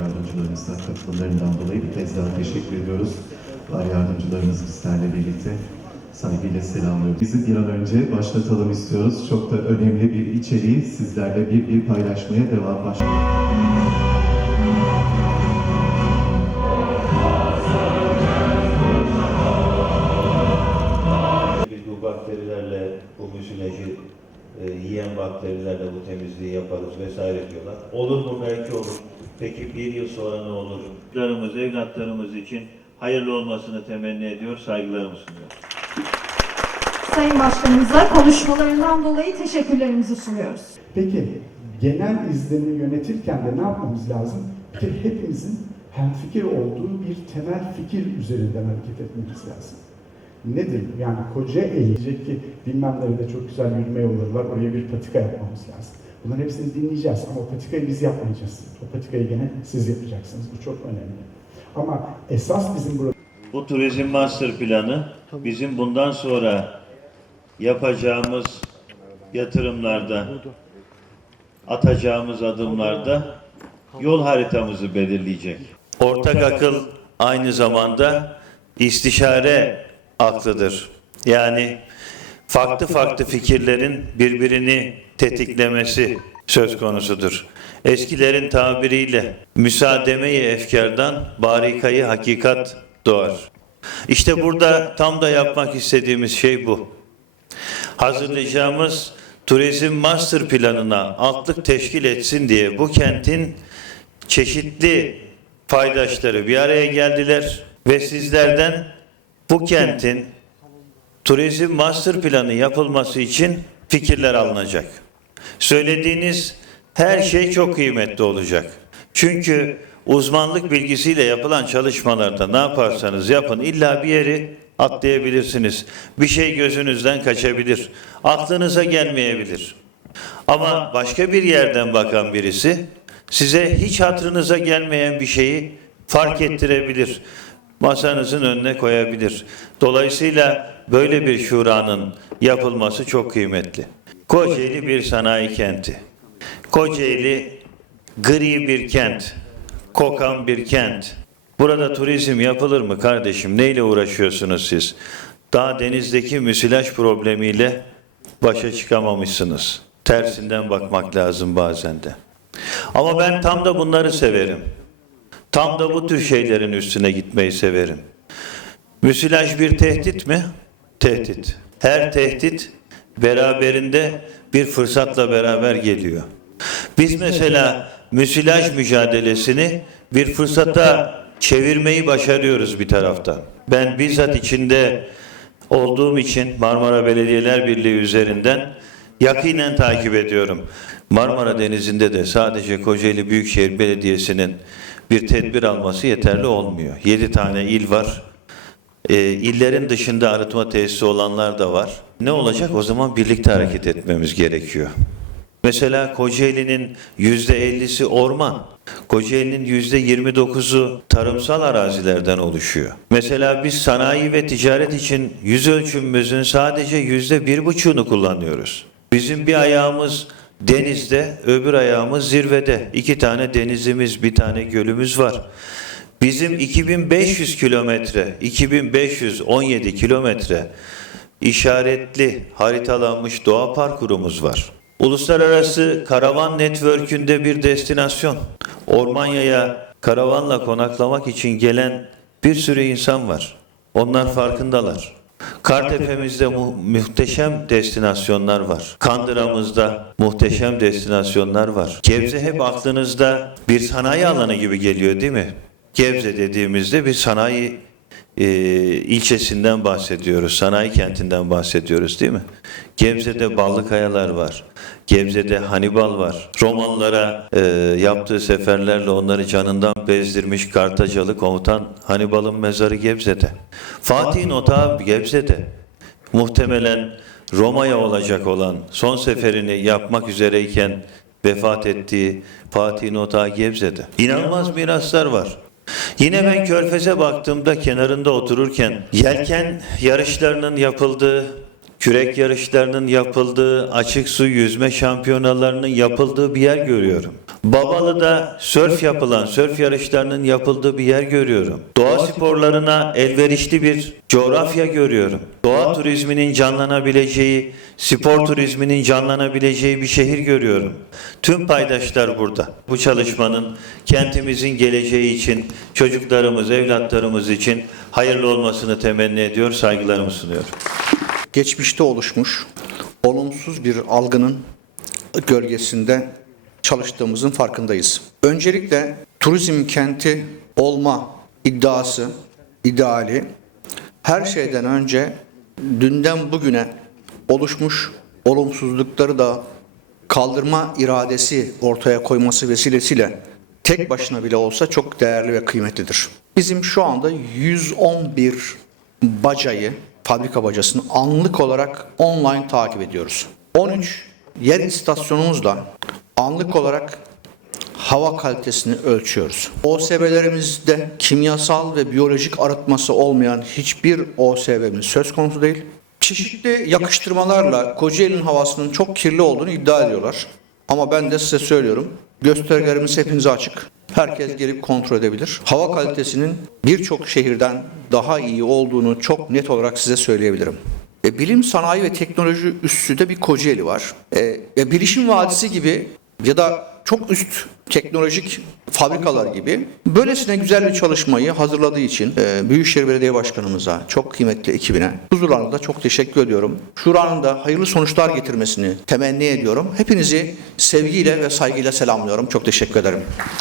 Yardımcılarımıza katılımlarından dolayı bir kez daha teşekkür ediyoruz. Var yardımcılarımız bizlerle birlikte saygıyla selamlıyoruz. Bizi bir an önce başlatalım istiyoruz. Çok da önemli bir içeriği sizlerle bir bir paylaşmaya devam baş. Biz bu bakterilerle, bu müsilajı e, yiyen bakterilerle bu temizliği yaparız vesaire diyorlar. Olur mu? Belki olur. Peki bir yıl sonra ne olur? Çocuklarımız, evlatlarımız için hayırlı olmasını temenni ediyor, saygılarımı sunuyorum. Sayın Başkanımıza konuşmalarından dolayı teşekkürlerimizi sunuyoruz. Peki genel izlenimi yönetirken de ne yapmamız lazım? Ki hepimizin hemfikir olduğu bir temel fikir üzerinden hareket etmemiz lazım. Nedir? Yani Kocaeli diyecek ki bilmem nerede çok güzel yürüme yolları var, oraya bir patika yapmamız lazım. Bunların hepsini dinleyeceğiz ama o patikayı biz yapmayacağız. O patikayı gene siz yapacaksınız. Bu çok önemli. Ama esas bizim burada Bu turizm master planı bizim bundan sonra yapacağımız yatırımlarda, atacağımız adımlarda yol haritamızı belirleyecek. Ortak akıl aynı zamanda istişare aklıdır. Yani farklı farklı fikirlerin birbirini tetiklemesi söz konusudur. Eskilerin tabiriyle müsaademe-i efkardan barikayı hakikat doğar. İşte burada tam da yapmak istediğimiz şey bu. Hazırlayacağımız turizm master planına altlık teşkil etsin diye bu kentin çeşitli paydaşları bir araya geldiler ve sizlerden bu kentin turizm master planı yapılması için fikirler alınacak. Söylediğiniz her şey çok kıymetli olacak. Çünkü uzmanlık bilgisiyle yapılan çalışmalarda ne yaparsanız yapın illa bir yeri atlayabilirsiniz. Bir şey gözünüzden kaçabilir. Aklınıza gelmeyebilir. Ama başka bir yerden bakan birisi size hiç hatırınıza gelmeyen bir şeyi fark ettirebilir. Masanızın önüne koyabilir. Dolayısıyla böyle bir şuranın yapılması çok kıymetli. Kocaeli bir sanayi kenti. Kocaeli gri bir kent, kokan bir kent. Burada turizm yapılır mı kardeşim? Neyle uğraşıyorsunuz siz? Daha denizdeki müsilaj problemiyle başa çıkamamışsınız. Tersinden bakmak lazım bazen de. Ama ben tam da bunları severim. Tam da bu tür şeylerin üstüne gitmeyi severim. Müsilaj bir tehdit mi? Tehdit. Her tehdit beraberinde bir fırsatla beraber geliyor. Biz mesela müsilaj mücadelesini bir fırsata çevirmeyi başarıyoruz bir taraftan. Ben bizzat içinde olduğum için Marmara Belediyeler Birliği üzerinden yakinen takip ediyorum. Marmara Denizi'nde de sadece Kocaeli Büyükşehir Belediyesi'nin bir tedbir alması yeterli olmuyor. 7 tane il var. E, illerin dışında arıtma tesisi olanlar da var. Ne olacak? O zaman birlikte hareket etmemiz gerekiyor. Mesela Kocaeli'nin yüzde 50'si orman. Kocaeli'nin yüzde 29'u tarımsal arazilerden oluşuyor. Mesela biz sanayi ve ticaret için yüz ölçümümüzün sadece yüzde bir buçuğunu kullanıyoruz. Bizim bir ayağımız denizde, öbür ayağımız zirvede. İki tane denizimiz, bir tane gölümüz var. Bizim 2500 kilometre, 2517 kilometre işaretli, haritalanmış doğa parkurumuz var. Uluslararası karavan network'ünde bir destinasyon. Ormanya'ya karavanla konaklamak için gelen bir sürü insan var. Onlar farkındalar. Kartepe'mizde mu- muhteşem destinasyonlar var. Kandıra'mızda muhteşem destinasyonlar var. Gebze hep aklınızda bir sanayi alanı gibi geliyor değil mi? Gebze dediğimizde bir sanayi e, ilçesinden bahsediyoruz, sanayi kentinden bahsediyoruz değil mi? Gebze'de Ballıkayalar var, Gebze'de Hannibal var. Romalılara e, yaptığı seferlerle onları canından bezdirmiş Kartacalı komutan Hannibal'ın mezarı Gebze'de. Fatih'in otağı Gebze'de. Muhtemelen Roma'ya olacak olan son seferini yapmak üzereyken vefat ettiği Fatih Nota Gebze'de. İnanılmaz miraslar var. Yine ben Körfez'e baktığımda kenarında otururken yelken yarışlarının yapıldığı, kürek yarışlarının yapıldığı, açık su yüzme şampiyonalarının yapıldığı bir yer görüyorum. Babalı'da sörf yapılan, sörf yarışlarının yapıldığı bir yer görüyorum. Doğa sporlarına elverişli bir coğrafya görüyorum. Doğa turizminin canlanabileceği, spor turizminin canlanabileceği bir şehir görüyorum. Tüm paydaşlar burada. Bu çalışmanın kentimizin geleceği için, çocuklarımız, evlatlarımız için hayırlı olmasını temenni ediyor, saygılarımı sunuyorum. geçmişte oluşmuş olumsuz bir algının gölgesinde çalıştığımızın farkındayız. Öncelikle turizm kenti olma iddiası, ideali her şeyden önce dünden bugüne oluşmuş olumsuzlukları da kaldırma iradesi ortaya koyması vesilesiyle tek başına bile olsa çok değerli ve kıymetlidir. Bizim şu anda 111 bacayı, fabrika bacasını anlık olarak online takip ediyoruz. 13 yer istasyonumuzla anlık olarak hava kalitesini ölçüyoruz. OSB'lerimizde kimyasal ve biyolojik arıtması olmayan hiçbir OSB'miz söz konusu değil. Çeşitli yakıştırmalarla Kocaeli'nin havasının çok kirli olduğunu iddia ediyorlar. Ama ben de size söylüyorum. Göstergelerimiz hepinize açık. Herkes gelip kontrol edebilir. Hava kalitesinin birçok şehirden daha iyi olduğunu çok net olarak size söyleyebilirim. E, bilim, sanayi ve teknoloji üssü de bir Kocaeli var. E, e, bilişim vadisi gibi ya da çok üst teknolojik fabrikalar gibi böylesine güzel bir çalışmayı hazırladığı için e, Büyükşehir Belediye Başkanımıza, çok kıymetli ekibine huzurlarınızda çok teşekkür ediyorum. Şuranın da hayırlı sonuçlar getirmesini temenni ediyorum. Hepinizi sevgiyle ve saygıyla selamlıyorum. Çok teşekkür ederim.